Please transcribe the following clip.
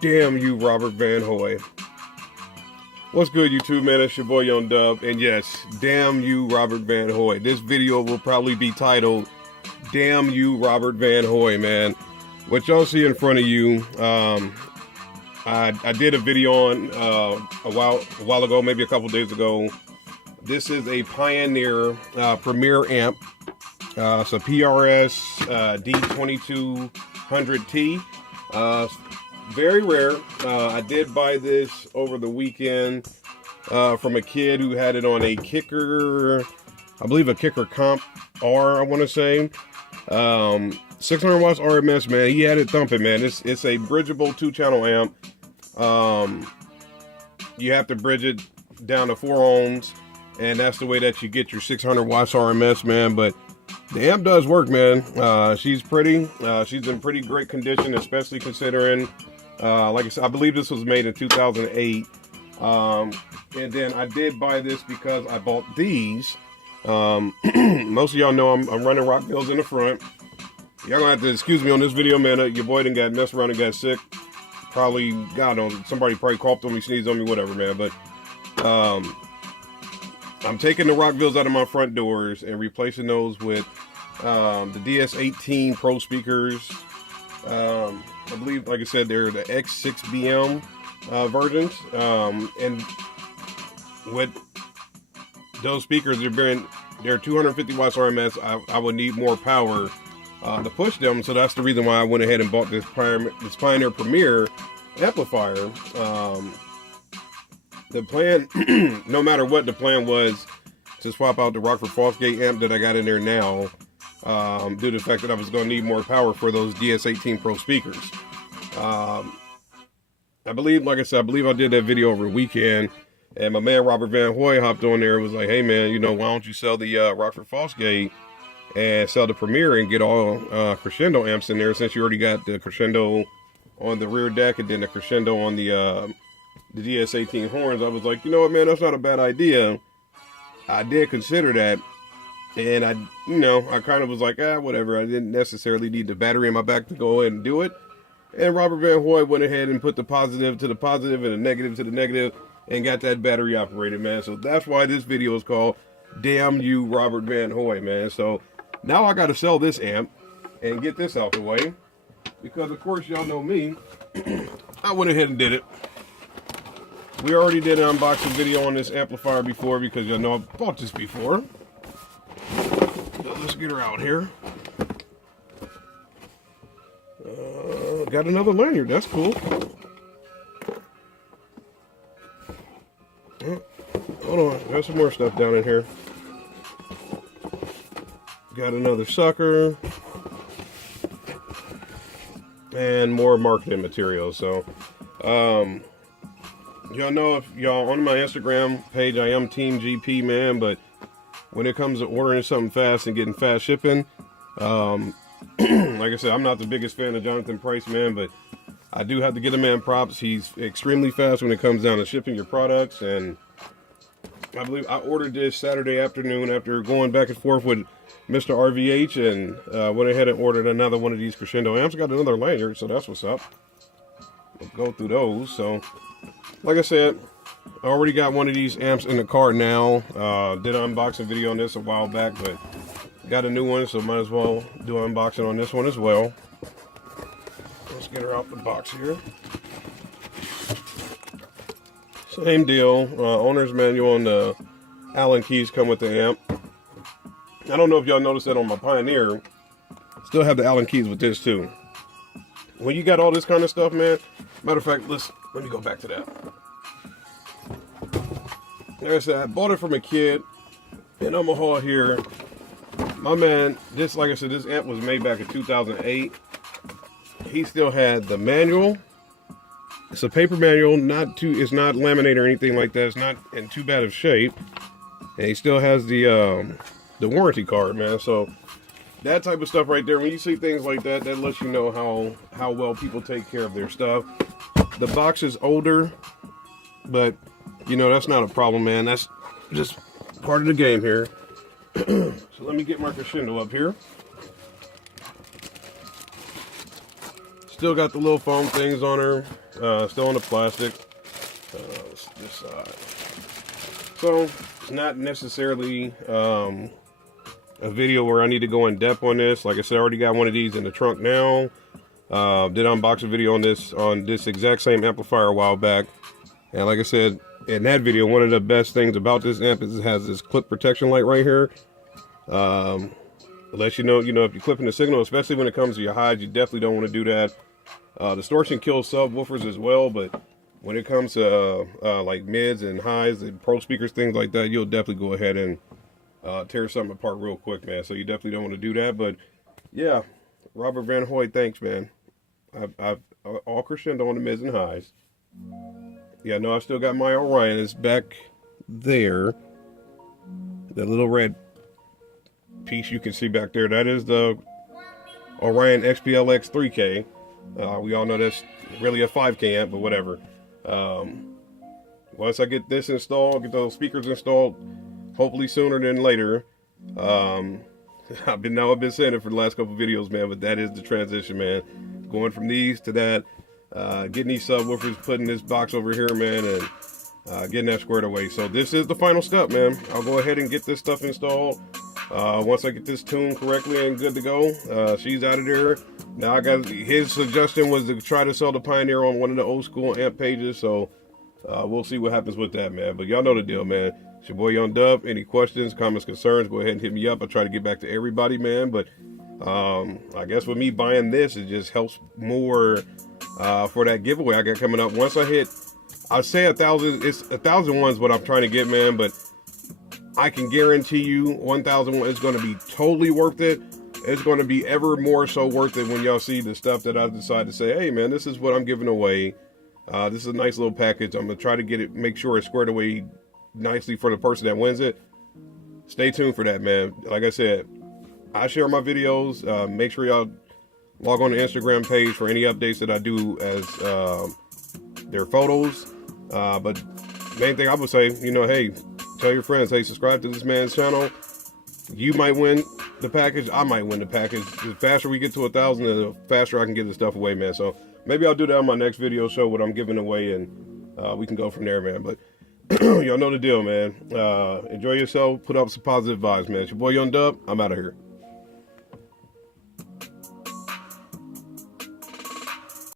Damn you, Robert Van Hoy. What's good, YouTube, man? It's your boy, Young Dub. And yes, damn you, Robert Van Hoy. This video will probably be titled, Damn you, Robert Van Hoy, man. What y'all see in front of you, I did a video on a while ago, maybe a couple days ago. This is a Pioneer Premier amp. It's a PRS D2200T. Very rare. I did buy this over the weekend from a kid who had it on a Kicker, I believe a Kicker Comp R, I want to say. 600 watts RMS, man. He had it thumping, man. It's a bridgeable 2-channel amp. You have to bridge it down to 4 ohms, and that's the way that you get your 600 watts RMS, man. But the amp does work, man. She's pretty. She's in pretty great condition, especially considering, like I said, I believe this was made in 2008. And then I did buy this because I bought these. Most of y'all know I'm running Rockvilles in the front. Y'all gonna have to excuse me on this video, man. Your boy done got messed around and got sick. Probably, God knows, somebody probably coughed on me, sneezed on me, whatever, man. But I'm taking the Rockvilles out of my front doors and replacing those with the DS18 Pro speakers. I believe, like I said, they're the X6BM versions. And with those speakers, they're 250 watts RMS. I would need more power to push them, so that's the reason why I went ahead and bought this Pioneer Premier amplifier. The plan, no matter what, the plan was to swap out the Rockford Fosgate amp that I got in there now, due to the fact that I was going to need more power for those DS18 Pro speakers. I believe, like I said, I did that video over the weekend, and my man Robert Van Hoy hopped on there and was like, hey man, you know, why don't you sell the Rockford Fosgate and sell the Premier and get all crescendo amps in there, since you already got the crescendo on the rear deck and then the crescendo on the DS18 horns. I was like, you know what, man, that's not a bad idea. I did consider that, and I kind of was like, whatever. I didn't necessarily need the battery in my back to go ahead and do it. And Robert Van Hoy went ahead and put the positive to the positive and the negative to the negative and got that battery operated, man. So that's why this video is called Damn You, Robert Van Hoy, man. So now I got to sell this amp and get this out the way, because of course y'all know me. I went ahead and did it. We already did an unboxing video on this amplifier before, because y'all know I've bought this before. So let's get her out here. Got another lanyard, that's cool. Hold on, got some more stuff down in here. Got another sucker. And more marketing material. So, y'all know, if y'all on my Instagram page, I am Team GP, man. But when it comes to ordering something fast and getting fast shipping, like I said, I'm not the biggest fan of Jonathan Price, man, but I do have to give the man props. He's extremely fast when it comes down to shipping your products. And I believe I ordered this Saturday afternoon after going back and forth with Mr. RVH, and went ahead and ordered another one of these crescendo amps. Got another lanyard, so that's what's up. We'll go through those. So, like I said, I already got one of these amps in the car now. Did an unboxing video on this a while back, but got a new one, so might as well do an unboxing on this one as well. Let's get her out the box here. Same deal. Owner's manual and the Allen keys come with the amp. I don't know if y'all noticed that on my Pioneer. Still have the Allen keys with this too. When you got all this kind of stuff, man. Matter of fact, let me go back to that. Like I said, I bought it from a kid in Omaha here. My man, this, like I said, this amp was made back in 2008. He still had the manual. It's a paper manual, it's not laminated or anything like that. It's not in too bad of shape. And he still has the warranty card, man. So that type of stuff right there, when you see things like that, that lets you know how well people take care of their stuff. The box is older, but you know, that's not a problem, man. That's just part of the game here. So let me get my crescendo up here. Still got the little foam things on her. still on the plastic. This side. So it's not necessarily a video where I need to go in depth on this. Like I said, I already got one of these in the trunk now. Did an unboxing video on this exact same amplifier a while back. And like I said in that video, one of the best things about this amp is it has this clip protection light right here. Lets you know, if you're clipping the signal, especially when it comes to your highs, you definitely don't want to do that. Distortion kills subwoofers as well, but when it comes to like mids and highs and pro speakers, things like that, you'll definitely go ahead and tear something apart real quick, man. So you definitely don't want to do that. But yeah, Robert Van Hoyt, thanks, man. I've all crescendo on the mids and highs. Yeah, no, I still got my Orion. It's back there. That little red piece you can see back there, that is the Orion XPLX 3K. We all know that's really a 5K amp, but whatever. Once I get this installed, get those speakers installed, hopefully sooner than later. I've been saying it for the last couple videos, man, but that is the transition, man. Going from these to that, getting these subwoofers, putting this box over here, man, and getting that squared away. So this is the final step, man. I'll go ahead and get this stuff installed. Once I get this tuned correctly and good to go, she's out of there. Now I got his suggestion was to try to sell the Pioneer on one of the old school amp pages, so we'll see what happens with that, man. But y'all know the deal, man. It's your boy Young Dub. Any questions, comments, concerns, go ahead and hit me up. I try to get back to everybody, man. But I guess with me buying this, it just helps more for that giveaway I got coming up. Once I hit, I'll say 1,000. It's 1,001 is what I'm trying to get, man. But I can guarantee you 1,001 is going to be totally worth it. It's going to be ever more so worth it when y'all see the stuff that I decide to say, hey, man, this is what I'm giving away. This is a nice little package. I'm going to try to get it, make sure it's squared away nicely for the person that wins it. Stay tuned for that, man. Like I said, I share my videos. Make sure y'all log on the Instagram page for any updates that I do as their photos. But main thing I would say, hey, tell your friends, hey, subscribe to this man's channel. You might win the package. I might win the package. The faster we get to 1,000, the faster I can get the stuff away, man. So maybe I'll do that on my next video, show what I'm giving away, and we can go from there, man. But y'all know the deal, man. Enjoy yourself. Put up some positive vibes, man. It's your boy Young Dub. I'm out of here.